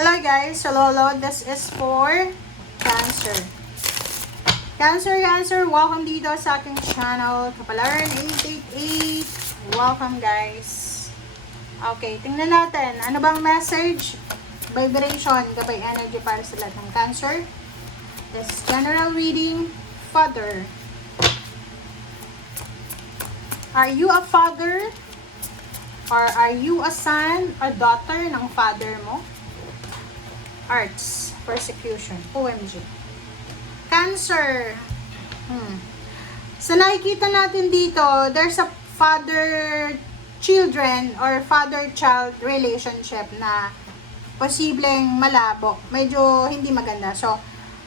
Hello guys, hello. This is for Cancer. Cancer, welcome dito sa aking channel, Kapalaran 888. Welcome guys. Okay, tingnan natin. Ano bang message? Vibration, gabay energy para sa lahat ng Cancer. This is general reading. Father. Are you a father? Or are you a son or daughter ng father mo? Arts, persecution, OMG. Cancer. So nakikita natin dito, there's a father-children or father-child relationship na posibleng malabo. Medyo hindi maganda. So,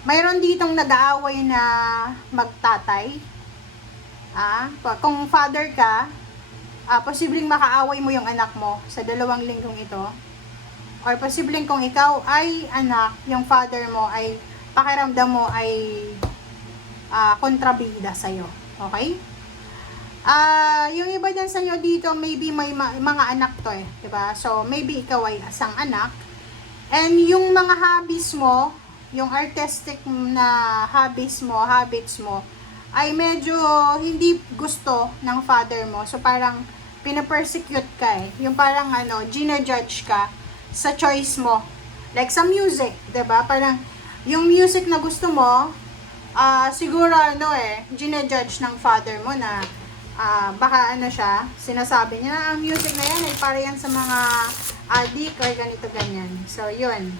mayroon ditong nag-aaway na magtatay. Kung father ka, posibleng makaaway mo yung anak mo sa 2 linggong ito. Or posibleng kung ikaw ay anak, yung father mo ay pakiramdam mo ay kontrabida sa'yo. Okay? Yung iba din sa inyo dito, maybe may mga anak to eh. Diba? So, maybe ikaw ay isang anak. And yung mga hobbies mo, yung artistic na habits mo, ay medyo hindi gusto ng father mo. So, parang pinapersecute ka eh. Yung parang gina-judge ka sa choice mo. Like sa music, 'di ba? Parang yung music na gusto mo, siguro gina-judge ng father mo na baka siya, sinasabi niya na ang music na yan ay para yan sa mga addict or ganito ganyan. So, yun.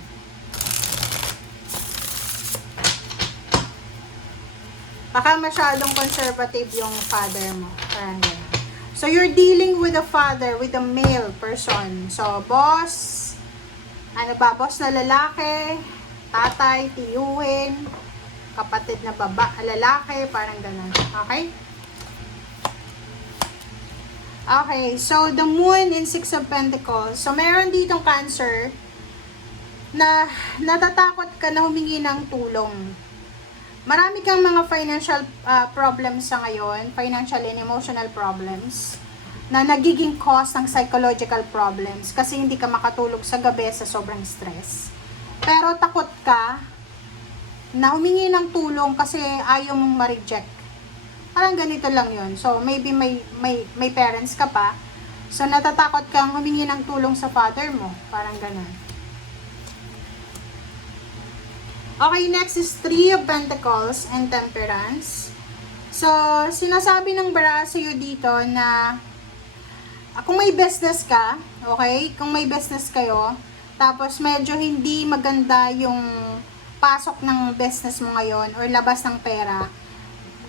Baka masyadong conservative yung father mo. Parang ganyan. So, you're dealing with a father, with a male person. So, boss, boss na lalaki, tatay, tiyuhin, kapatid na lalaki, parang ganun. Okay? Okay, so the moon in 6 of Pentacles. So, meron ditong Cancer na natatakot ka na humingi ng tulong. Marami kang mga financial problems sa ngayon, financial and emotional problems, na nagiging cause ng psychological problems kasi hindi ka makatulog sa gabi sa sobrang stress. Pero takot ka na humingi ng tulong kasi ayaw mong ma-reject. Parang ganito lang yun. So, maybe may parents ka pa. So, natatakot kang humingi ng tulong sa father mo. Parang ganun. Okay, next is 3 of Pentacles and Temperance. So, sinasabi ng bara sa'yo dito na kung may business ka, okay? Kung may business kayo, tapos medyo hindi maganda yung pasok ng business mo ngayon or labas ng pera,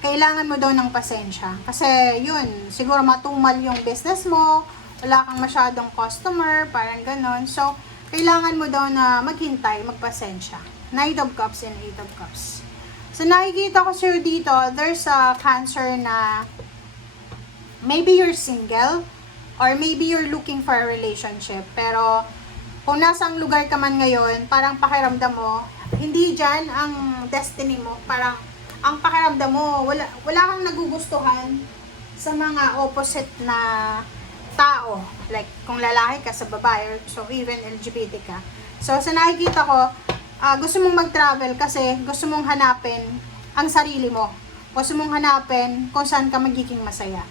kailangan mo daw ng pasensya. Kasi yun, siguro matumal yung business mo, wala kang masyadong customer, parang ganon. So, kailangan mo daw na maghintay, magpasensya. Knight of Cups and 8 of Cups. So, nakikita ko sa'yo dito, there's a Cancer na maybe you're single, or maybe you're looking for a relationship. Pero, kung nasang lugar ka man ngayon, parang pakiramdam mo, hindi dyan ang destiny mo. Parang, ang pakiramdam mo, wala kang nagugustuhan sa mga opposite na tao. Like, kung lalaki ka sa babae, so even LGBT ka. So, sa nakikita ko, gusto mong mag-travel kasi gusto mong hanapin ang sarili mo. Gusto mong hanapin kung saan ka magiging masaya.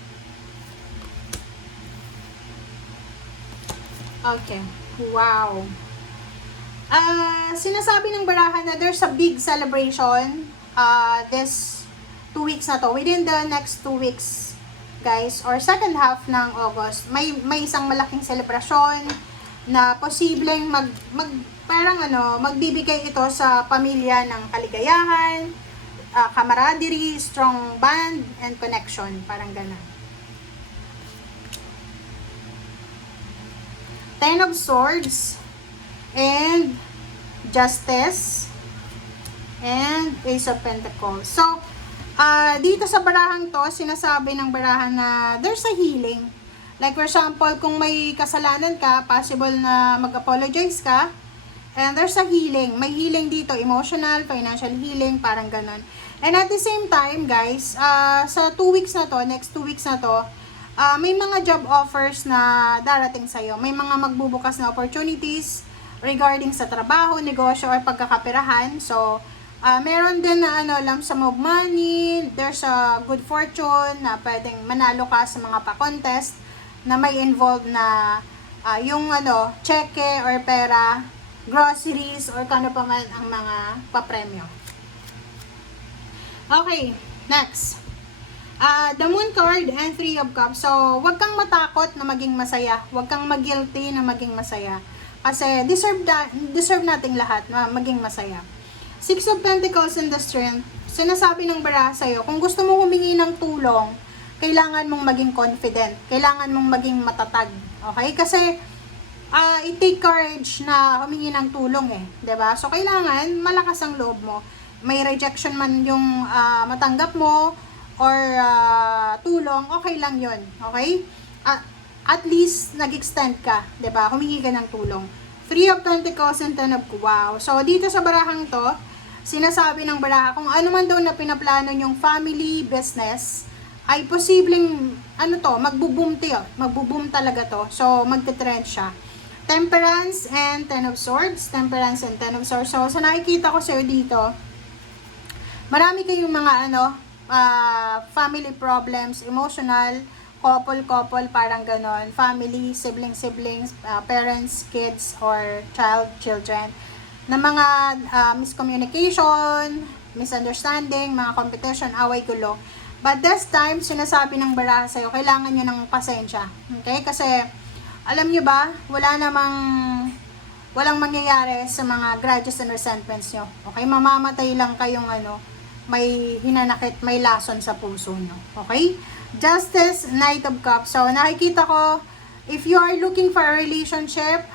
Okay. Wow. Sinasabi ng barahan na there's a big celebration this 2 weeks na to. Within the next 2 weeks, guys, or second half ng August, may isang malaking celebration na posibleng magbibigay ito sa pamilya ng kaligayahan, camaraderie, strong bond, and connection. Parang ganun. 10 of Swords, and Justice, and Ace of Pentacles. So, dito sa barahang to, sinasabi ng barahan na there's a healing. Like for example, kung may kasalanan ka, possible na mag-apologize ka, and there's a healing. May healing dito, emotional, financial healing, parang ganun. And at the same time, guys, sa 2 weeks na to, next 2 weeks na to, may mga job offers na darating sa'yo. May mga magbubukas na opportunities regarding sa trabaho, negosyo, or pagkakaperahan. So, meron din na lump sum of money, there's a good fortune na pwedeng manalo ka sa mga pa-contest na may involved na yung cheque or pera, groceries, or kano pa man ang mga papremyo. Okay, next. The Moon card and Three of Cups. So, wag kang matakot na maging masaya. Wag kang mag-guilty na maging masaya. Kasi deserve nating lahat na maging masaya. Six of Pentacles and the Strength. Sinasabi ng baraha sa'yo, kung gusto mo humingi ng tulong, kailangan mong maging confident. Kailangan mong maging matatag. Okay? Kasi, it take courage na humingi ng tulong eh. 'Di ba? So, kailangan malakas ang loob mo. May rejection man yung matanggap mo or tulong, okay lang yun. Okay? At least, nag-extend ka. 'Di ba? Humingi ka ng tulong. Three of Pentacles and Ten of Cups. Wow. So, dito sa barahang to, sinasabi ng baraha, kung ano man daw na pinaplano yung family business, ay posibleng, magbo-boom magbo-boom talaga to. So, magte-trend siya. Temperance and Ten of Swords. Temperance and Ten of Swords. So, sa nakikita ko sa'yo dito, marami kayong mga family problems, emotional, couple, parang ganon. Family, siblings, parents, kids, or children. Na mga miscommunication, misunderstanding, mga competition, away, gulo. But this time, sinasabi ng baraha sa'yo, kailangan nyo ng pasensya. Okay? Kasi, alam nyo ba, walang mangyayari sa mga grudges and resentments nyo. Okay? Mamamatay lang kayong may hinanakit, may lason sa puso nyo. Okay? Justice, Knight of Cups. So, nakikita ko, if you are looking for a relationship,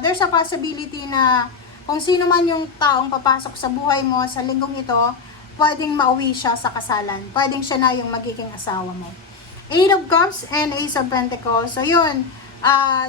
there's a possibility na kung sino man yung taong papasok sa buhay mo sa linggong ito, pwedeng mauwi siya sa kasalan. Pwedeng siya na yung magiging asawa mo. Eight of Cups and Ace of Pentacles. So, yun.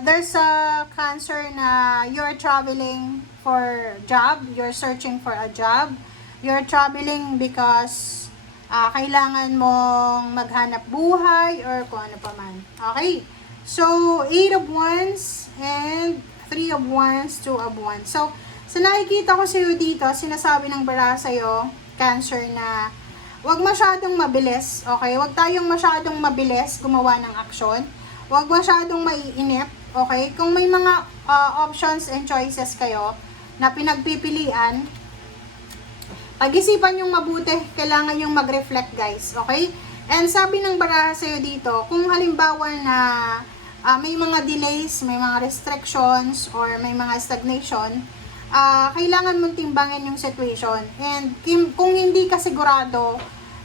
There's a Cancer na you're traveling for job. You're searching for a job. You're traveling because kailangan mong maghanap buhay or kung ano pa man. Okay? So, 8 of Wands and 3 of Wands, 2 of Wands. So, sa nakikita ko sa'yo dito, sinasabi ng baraha sa'yo, Cancer, na wag masyadong mabilis. Okay? Wag tayong masyadong mabilis gumawa ng aksyon. Wag masyadong maiinip. Okay? Kung may mga options and choices kayo na pinagpipilian, pag-isipan yung mabuti, kailangan yung mag-reflect, guys. Okay? And sabi ng baraha sa'yo dito, kung halimbawa na may mga delays, may mga restrictions, or may mga stagnation, kailangan mong timbangin yung situation. And kung hindi ka sigurado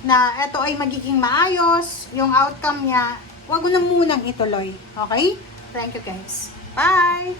na ito ay magiging maayos, yung outcome niya, wag mo na munang ituloy. Okay? Thank you, guys. Bye!